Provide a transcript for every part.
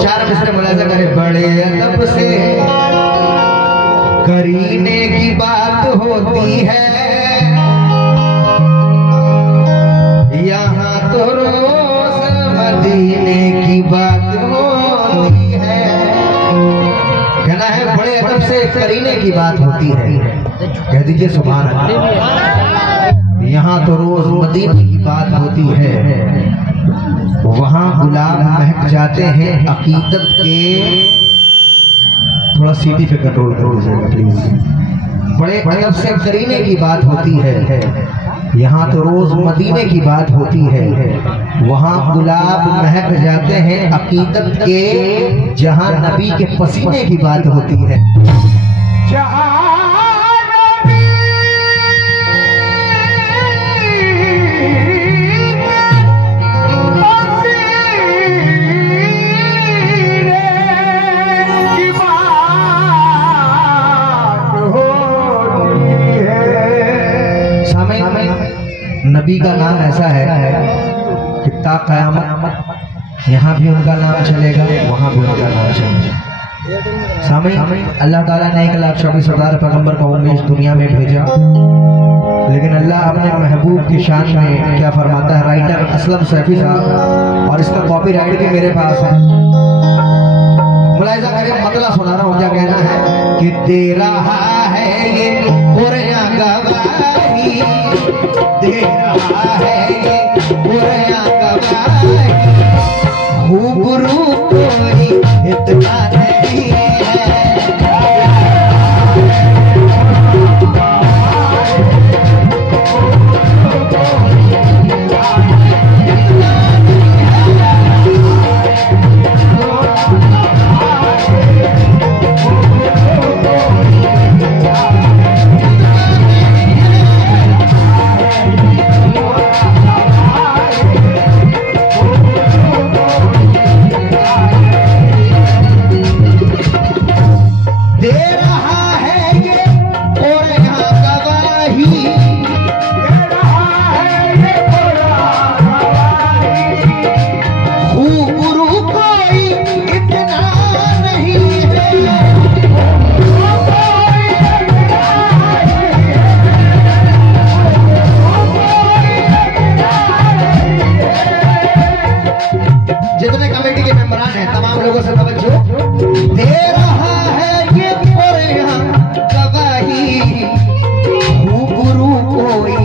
चार मिसरे मुलाजा करे। बड़े अदब से करीने की बात होती है, यहाँ तो रोज मदीने की बात होती है। कहना है बड़े अदब से करीने की बात होती है। कह दीजिए सुभान अल्लाह। यहाँ तो रोज मदीने की बात होती है, वहाँ गुलाब महक जाते हैं अकीदत के। थोड़ा सीटी पे कंट्रोल कर लीजिएगा प्लीज। बड़े अदब से करीने की बात होती है, यहाँ तो रोज मदीने की बात होती है, वहाँ गुलाब महक जाते हैं अकीदत के, जहाँ नबी के पसीने की बात होती है। नबी का नाम ऐसा है कि ता क़यामत यहाँ भी उनका नाम चलेगा, वहाँ भी उनका नाम चलेगा। सामने अल्लाह ताला ने 1,24,000 पैगंबर कौम इस दुनिया में भेजा, लेकिन अल्लाह अपने महबूब की शान में क्या फरमाता है। राइटर असलम सैफी साहब, और इसका कॉपीराइट भी मेरे पास है। मुलाहिज़ा करें, मतलब सुना रहा हूँ। क्या कहना है कि दे रहा है ये कुरान गवाही, दे रहा है ये कुरान गवाही, गुरु कोई इतना नहीं है। जितने कमेटी के मेंबरान हैं तमाम लोगों से तवज्जो। दे रहा है ये कुरान गवाही, गुरु कोई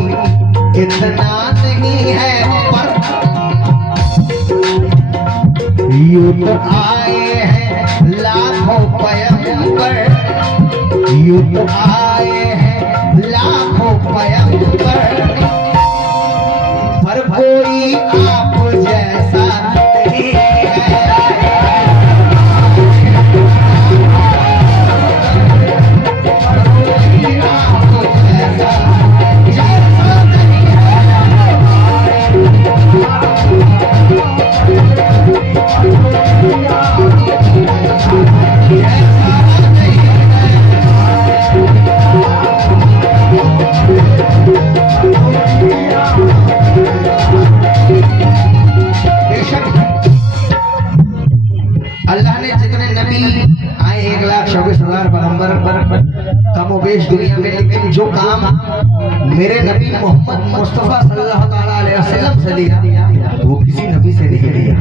इतना नहीं है। पर यूं तो आए हैं लाखों पैगंबर, यूं तो आए हैं लाखों पैगंबर, पर कोई आप जैसा नहीं है। अल्लाह ने जितने नबी आए 1,24,000 पैगंबर कमोबेश दुनिया में, लेकिन जो काम मेरे नबी मोहम्मद मुस्तफा सल्लल्लाहु अलैहि वसल्लम से लिया वो किसी नबी से नहीं लिया।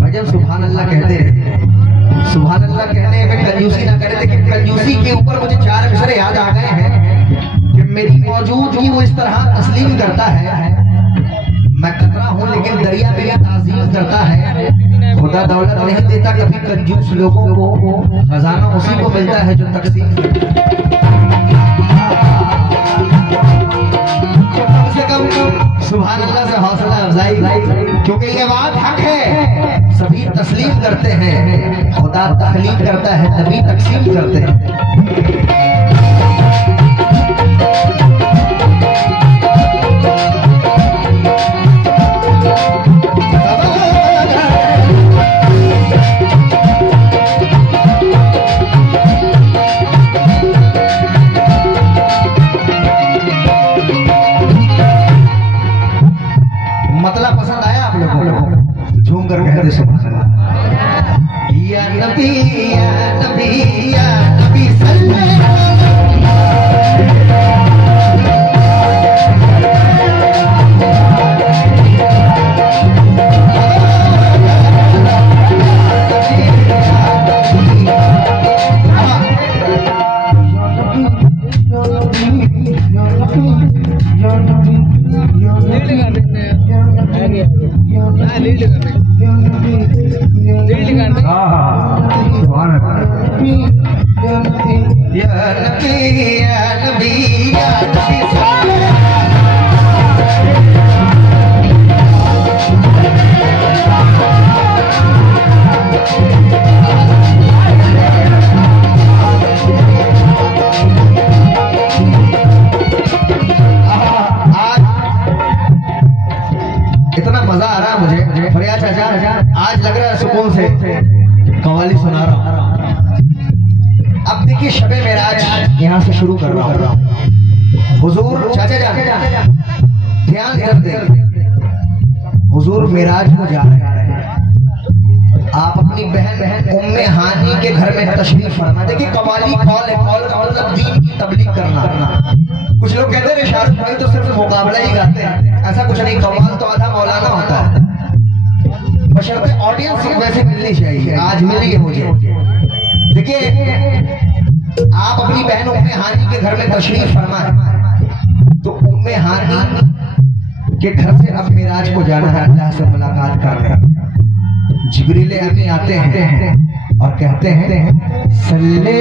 भजन सुभान अल्लाह कहते हैं। सुभान अल्लाह कहने में कंजूसी ना करे, लेकिन कंजूसी के ऊपर मुझे 4 मिसरे याद आ गए हैं कि मेरी मौजूदगी वो इस तरह तस्लीम करता है। मैं कतरा हूँ लेकिन दरिया मेरी ताज़ीम करता है। खुदा दौलत नहीं देता कभी कंजूस लोगों को, खजाना उसी को मिलता है जो तकसीम। कम से कम सुभान अल्लाह से हौसला अफजाई, क्योंकि ये बात हक है। सभी तस्लीम करते हैं, खुदा तहलील करता है, नबी तकसीम करते हैं। मतलब पसंद आया आप लोगों को? झूम कर कहते सुभान अल्लाह। नबी या नबी या नबी सल्लल्लाहु आज लग रहा है सुकून से कव्वाली सुना रहा हूं। अब देखिए शबे मेराज यहाँ से शुरू कर रहा हूँ। हुजूर चाचा जान ध्यान दे, हुजूर मेराज को जा रहे हैं। आप अपनी बहन उम्मे हानी के घर में तशरीफ फरमा। देखिए कव्वाली कॉल है, कॉल का मतलब दीन की तबलीग करना। कुछ लोग कहते हैं शाहरुख भाई तो सिर्फ मुकाबला ही गाते हैं, ऐसा कुछ नहीं। कव्वाल तो आधा मौलाना होता है, बशर्ते ऑडियंस वैसे मिलनी चाहिए। आज मिली है मुझे। देखिए आप अपनी बहन उम्मे हानी के घर में तशरीफ फरमा है, तो उम्मे हानी के घर से अब मेराज को जाना है, अल्लाह से मुलाकात करना। जिब्रील अमीन आते हैं और कहते हैं सल्ले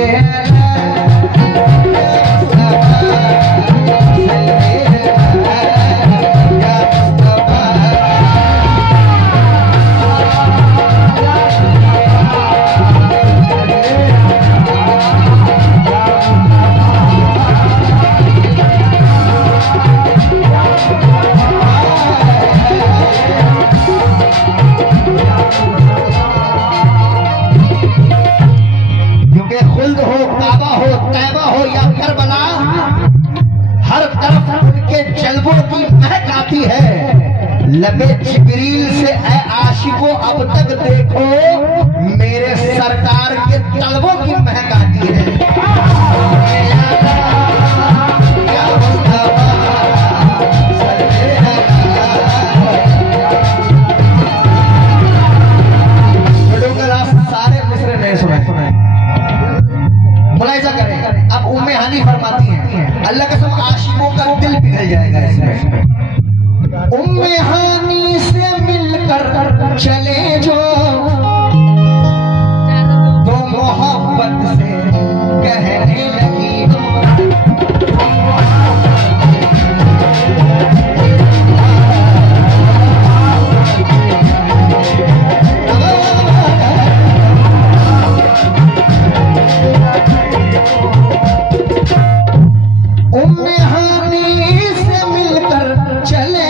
लबे जिब्रील से ऐ आशिको अब तक देखो मेरे सरकार के तलबों की महक आती है। सारे मिसरे नए सुनाए मुलाहिजा करें। अब उम्मे हानी फरमाती हैं अल्लाह कसम आशिकों का दिल पिघल जाएगा इसमें। उम्मे हानी से मिलकर चले जो तो मोहब्बत से कहने लगी उम्मे हानी से मिलकर चले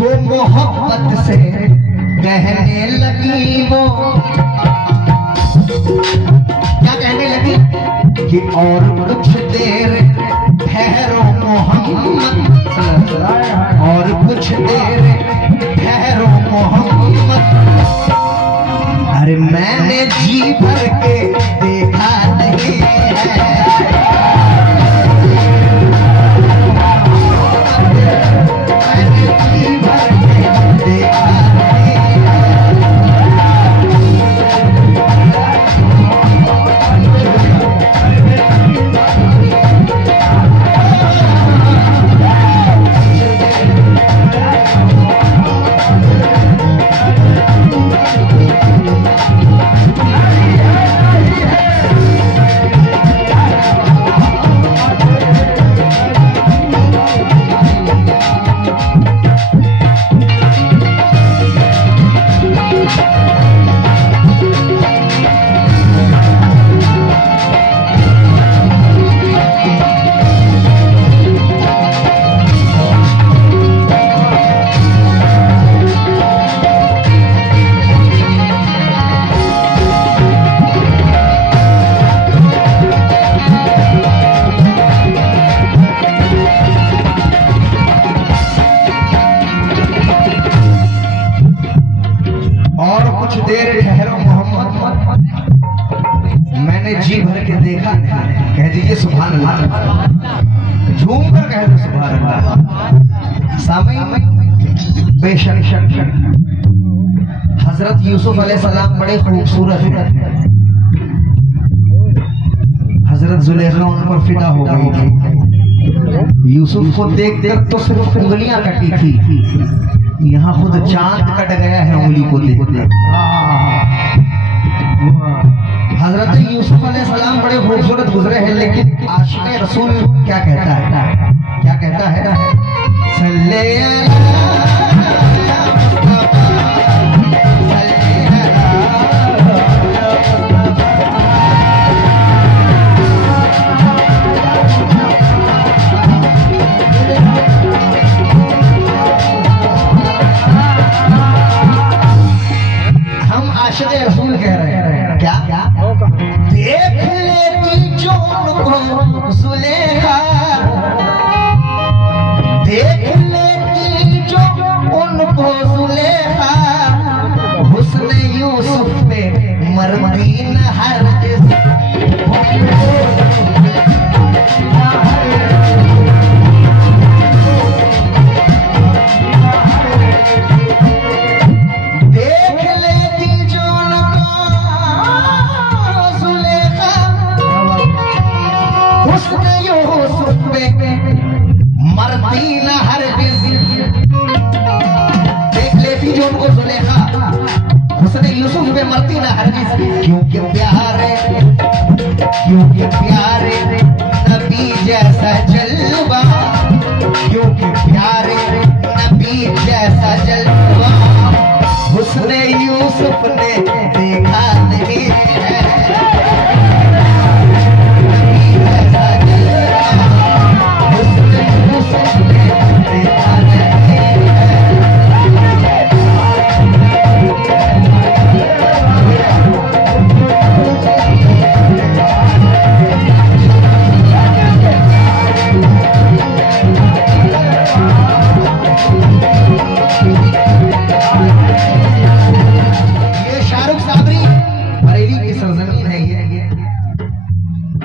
वो मोहब्बत से कहने लगी। वो क्या कहने लगी कि और कुछ देर ठहरो मोहम्मद, और कुछ देर ठहरो मोहम्मद। अरे मैंने जी भर के देखा नहीं है, कुछ देर ठहरो मोहम्मद, मैंने जी भर के देखा नहीं। कह दीजिए सुभान अल्लाह, झूम कर कह दो सुभान अल्लाह। सामने बेशक हजरत यूसुफ अलैहिस्सलाम बड़े खूबसूरत हैं। हजरत जुलेखा उन पर फिदा हो गई थी। यूसुफ को देख देख तो सिर्फ उंगलियां कटी थी, यहाँ खुद चांद कट गया है उंगली को देख देख। हजरत यूसुफ अलैहिस्सलाम बड़े खूबसूरत गुजरे हैं, लेकिन आशिक़ रसूल क्या कहता है, क्या कहता है? हम आशिक़ रसूल कह रहे हैं क्या? देख लेती जो उनको जुलेखा, देख लेती जो उनको जुलेखा, हुस्न यूसुफ पे मरती न हरगिज़। यूसुफ पे मरती ना हरगिज़, क्योंकि प्यारे, क्योंकि प्यारे नबी जैसा जलवा, क्योंकि प्यारे नबी जैसा जलवा हुस्न यूसुफ ने देखा नहीं है। नबी जैसा जलवा हुस्न यूसुफ ने देखा नहीं है।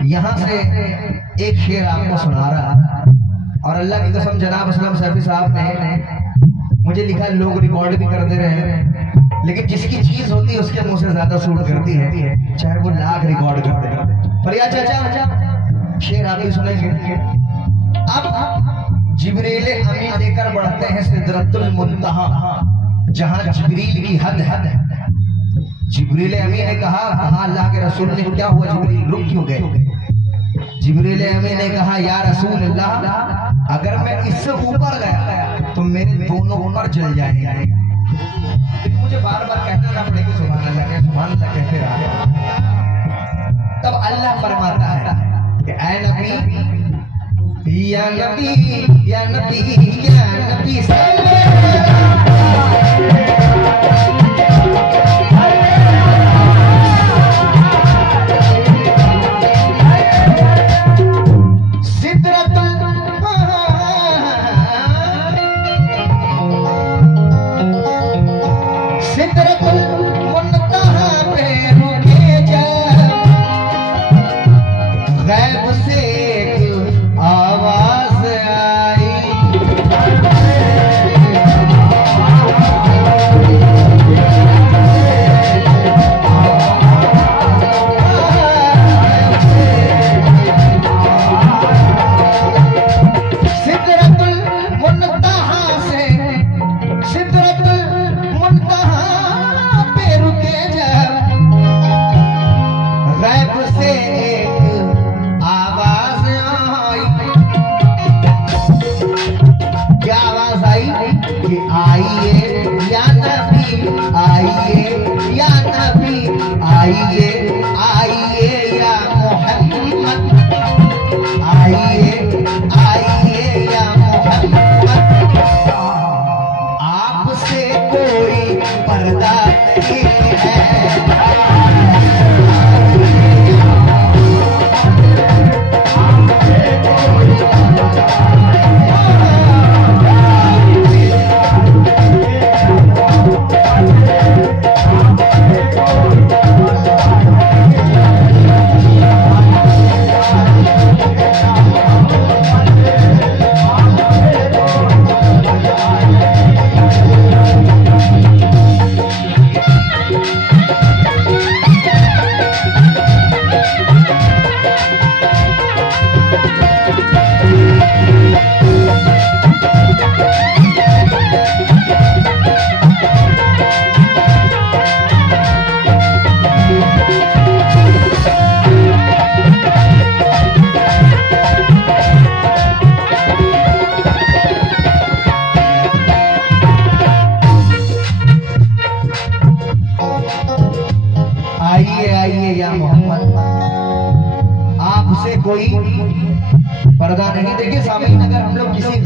यहाँ से एक शेर आपको सुना रहा, और अल्लाह की कसम जनाब असलम सैफी साहब ने मुझे लिखा, लोग रिकॉर्ड भी करते रहे, लेकिन जिसकी चीज होती है उसके मुंह से ज्यादा सूट करती है, चाहे वो लाख रिकॉर्ड कर दे। पर या चाचा शेर आप ही सुनेंगे। अब जिब्रील अमीन लेकर बढ़ते हैं सिदरतुल मुंतहा, जहां जिब्रील की हद है। जिब्रील अमीन ने कहा, अल्लाह के रसूल ने, क्या हुआ जिब्रील, रुक क्यों गए? जिब्रील अमीन ने कहा, या रसूल अल्लाह, अगर मैं इससे ऊपर गया तो मेरे दोनों उमर जल जाएंगे। लेकिन मुझे बार बार कहना ना पड़े कि सुभान अल्लाह कहते रहा। तब अल्लाह फरमाता है कि ऐ नबी, या नबी, या नबी, या नबी आवाज आई।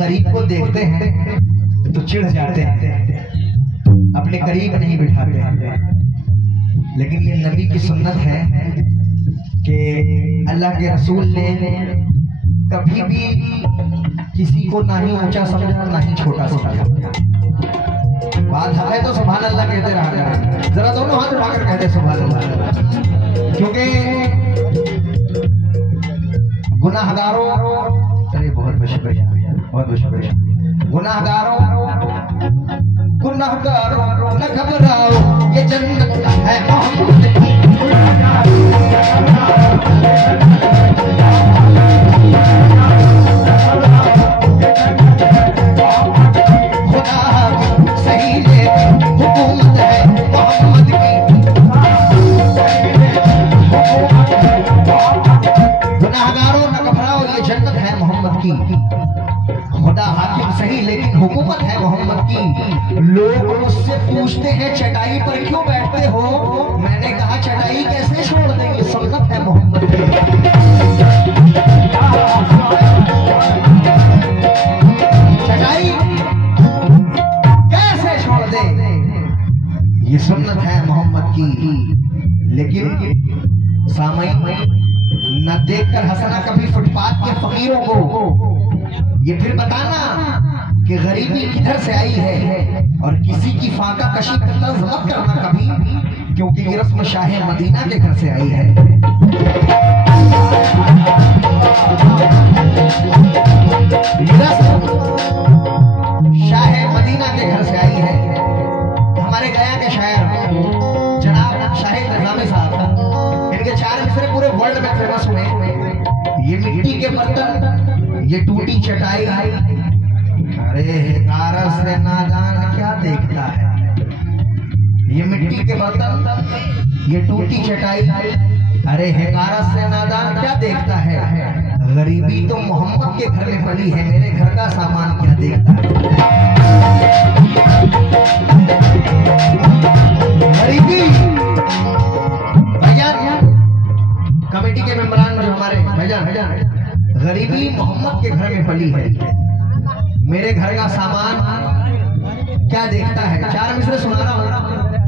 गरीब को देखते हैं तो चिढ़ जाते हैं, अपने करीब नहीं बिठाते हैं। लेकिन ये नबी की सुन्नत है कि अल्लाह के रसूल ने कभी भी किसी को ना ही ऊंचा समझा ना ही छोटा समझा। बात है तो सुभान अल्लाह कहते रहा करें, जरा दोनों हाथ उठाकर कहते सुभान अल्लाह। क्योंकि गुनाहगारों, अरे बहुत शुक्रिया, बहुत शुक्रिया। गुनाहगारों न घबराओ, ये जन्नत है मोहम्मद की। खुदा सही ले हुकूमत है मोहम्मद की। गुनाहगारों न घबराओ, ये जन्नत है मोहम्मद की। खुदा हाकिम सही लेकिन हुकूमत है मोहम्मद की। लोग मुझसे पूछते हैं चटाई पर क्यों बैठते हो, मैंने कहा चटाई कैसे छोड़ देंगे, सुन्नत है मोहम्मद की। चटाई कैसे छोड़ दे, ये सुन्नत है मोहम्मद की। लेकिन सामईन न देखकर हंसना कभी फुटपाथ के फकीरों को, ये फिर बताना कि गरीबी किधर से आई है, और किसी की फाका कशी का तर्ज मत करना कभी, क्योंकि ये रस्म शाह मदीना के घर से आई है। शाह मदीना के घर से आई है। हमारे गया के शायर जनाब शाहिद निजामी साहब, इनके 4 मिसरे पूरे वर्ल्ड में फेमस हुए। ये मिट्टी के बर्तन, ये टूटी चटाई, अरे कारस से नादान क्या देखता है। ये मिट्टी के बर्तन, ये टूटी चटाई, अरे कारस से नादान क्या देखता है। गरीबी तो मोहम्मद के घर में पड़ी है, मेरे घर का सामान क्या देखता है। गरीबी भैया, कमेटी के मेंबरान जो हमारे भैया, गरीबी मोहम्मद के घर में पली है, मेरे घर का सामान क्या देखता है। 4 मिसरे सुना रहा हूं,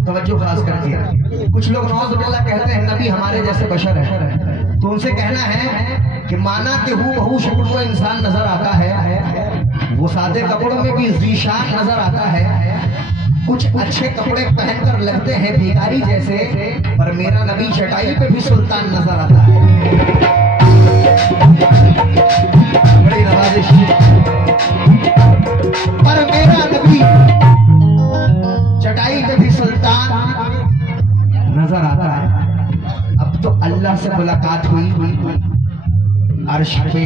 तवज्जो खास करके। कुछ लोग नौजुबिल्लाह कहते हैं नबी हमारे जैसे बशर है, तो उनसे कहना है कि माना कि हूबहू शक्ल को इंसान नजर आता है, वो सादे कपड़ों में भी ज़ीशान नजर आता है, कुछ अच्छे कपड़े पहनकर लगते हैं भिखारी जैसे, पर मेरा नबी चटाई पे भी सुल्तान नजर आता है। बड़ी नवाजिश, पर मेरा नबी चटाई पे भी सुल्तान नजर आता है। अब तो अल्लाह से मुलाकात हुई, अर्श पे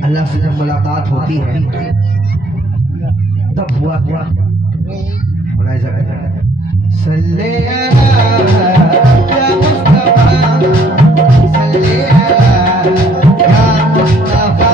अल्लाह से जब मुलाकात होती है तब हुआ क्या, बुलाया जाता है सल्ले अला या मुस्तफा, सल्ले अला या मुस्तफा,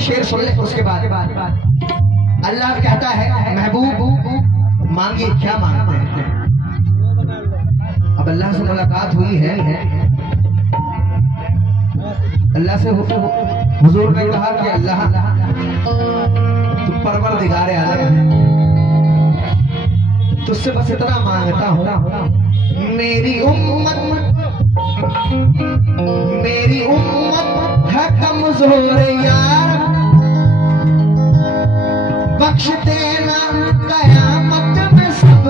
शेर सुन ले, उसके बाद अल्लाह कहता है महबूब मांगिए क्या मांगते हैं। अब अल्लाह से मुलाकात हुई है, अल्लाह से हुजूर ने कहा कि अल्लाह तू परवरदिगार आलम है, तुझसे बस इतना मांगता हूं, मेरी उम्मत है कमजोर यार, बख्श देना कयामत में सब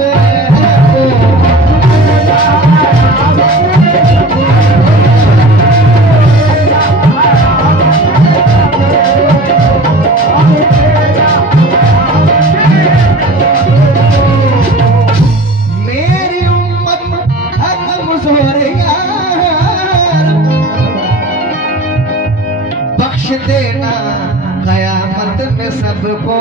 मेरी उम्मत है कमजोर यार, बख्श देना कयामत में सबको।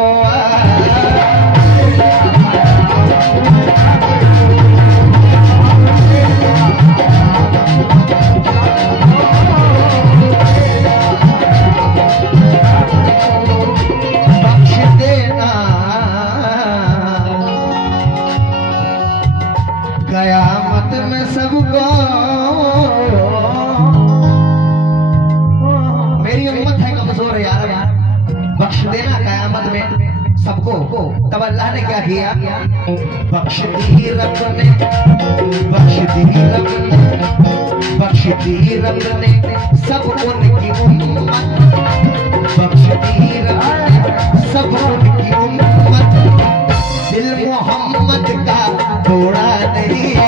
कयामत में सबको, मेरी उम्मत है कमजोर यार, बख्श देना कयामत में सबको। तब अल्लाह ने क्या किया? बख्श दी रब ने, बख्श दी रब ने, बख्श दी रब ने सब उनकी उम्मत, बख्श दी रब ने सब उनकी उम्मत। दिल मोहम्मद का तोड़ा नहीं है।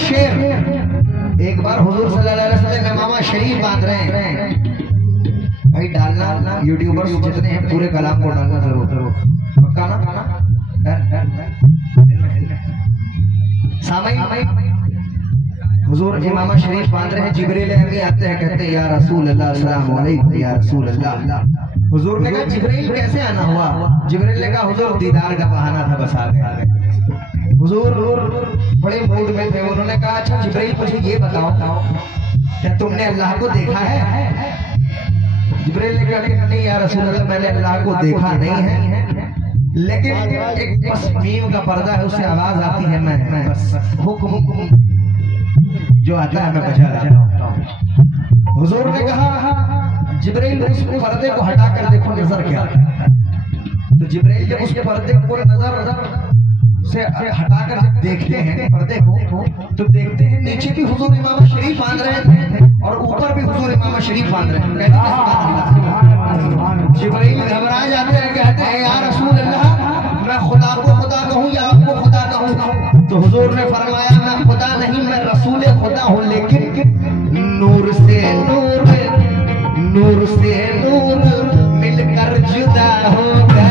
शेर एक बार हुजूर सल्लल्लाहु अलैहि वसल्लम इमामा शरीफ बांध रहे हैं। भाई डालना, यूट्यूबर्स जितने हैं पूरे कलाम को डालना जरूर जरूर, पक्का ना? हुजूर इमामा शरीफ बांध रहे हैं, जिब्रील अमीन आते हैं, कहते हैं या रसूल अल्लाह अस्सलाम वालेकुम या रसूल अल्लाह। हुजूर ने कहा जिब्रील कैसे आना हुआ? जिब्रील ने कहा हुजूर दीदार का बहाना था, बस आ गए। हुजूर बड़े मूड में थे, उन्होंने कहा अच्छा जिब्रील मुझे ये बताओ क्या तुमने अल्लाह को देखा है? जिब्रील ने कहा नहीं या रसूल अल्लाह मैंने अल्लाह को देखा नहीं है, लेकिन एक बस मीम का पर्दा है उससे आवाज आती है, मैं बस हुक्म जो आता है मैं बजा रहा हूँ। हुजूर ने कहा जिब्रील उस पर्दे को हटा कर देखो नजर क्या। तो जिब्रील जब उस पर्दे को नजर से हटाकर देखते हैं पर्दे को, तो देखते हैं नीचे भी हुजूर इमाम शरीफ बांध रहे थे और ऊपर भी हुजूर इमाम शरीफ बांध रहे हैं। जिब्रील घबरा जाते हैं, कहते हैं या रसूल अल्लाह मैं खुदा को खुदा कहूँ या आपको खुदा कहूँ? तो हुजूर ने फरमाया मैं खुदा नहीं, मैं रसूल खुदा हूँ, लेकिन नूर से नूर, नूर से नूर मिलकर जुदा हो गया।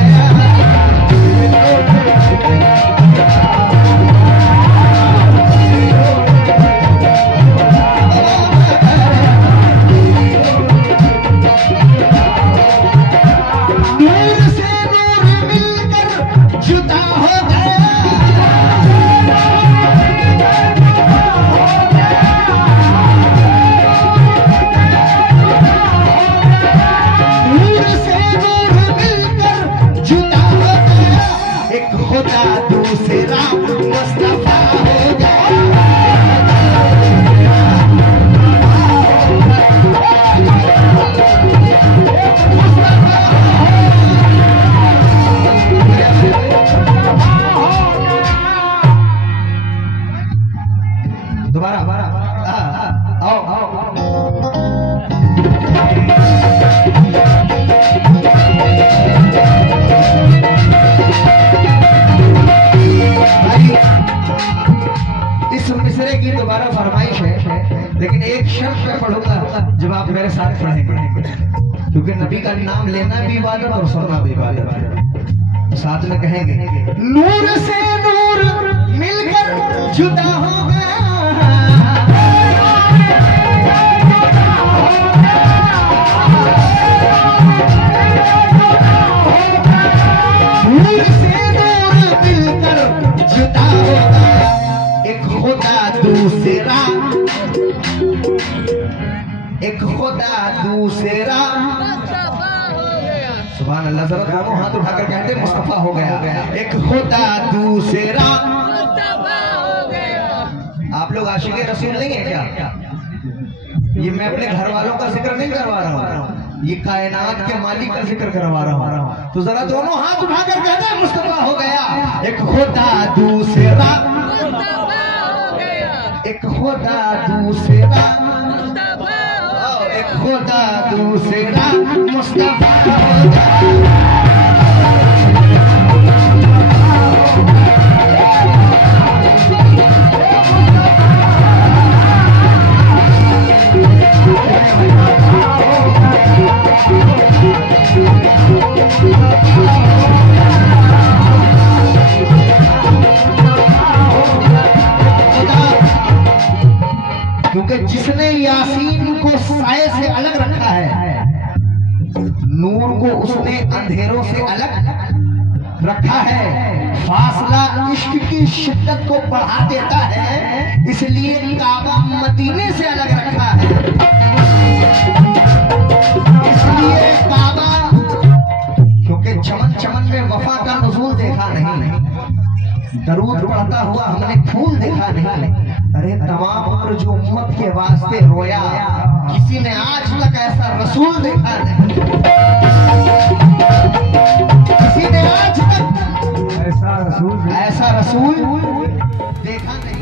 लेकिन एक शर्त पे पढ़ूंगा जब आप मेरे साथ पढ़ेंगे, क्योंकि नबी का नाम लेना भी इबादत और सुनना भी इबादत है। साथ में कहेंगे नूर से नूर मिलकर जुदा हो गया, नूर से नूर मिलकर जुदा हो गया, एक खुदा दूसरा, एक खुदा दूसरा। सुभान अल्लाह, जरा दोनों हाथ उठाकर कहते मुस्तफा हो गया, एक खुदा दूसरा। आप लोग आशिक़े रसूल नहीं है क्या? ये मैं अपने घर वालों का जिक्र नहीं करवा रहा हूँ, ये कायनात के मालिक का जिक्र करवा रहा हूँ। तो जरा दोनों हाथ उठाकर कहते मुस्तफा हो गया, एक खुदा दूसरा। एक खुदा दूसरा, एक खुदा दूसरा मुस्तफा होगा। क्योंकि जिसने यासीन को साए से अलग रखा है, नूर को उसने अंधेरों से अलग रखा है। फासला इश्क की शिद्दत को बढ़ा देता है, इसलिए काबा मदीने से अलग रखा है। इसलिए काबा, क्योंकि चमन चमन में वफा का नुज़ूल देखा नहीं, दरूद पढ़ता हुआ हमने फूल देखा नहीं। अरे तमाम उम्र जो उम्मत के वास्ते रोया, किसी ने आज तक ऐसा रसूल देखा नहीं, किसी ने आज तक ऐसा रसूल देखा नहीं।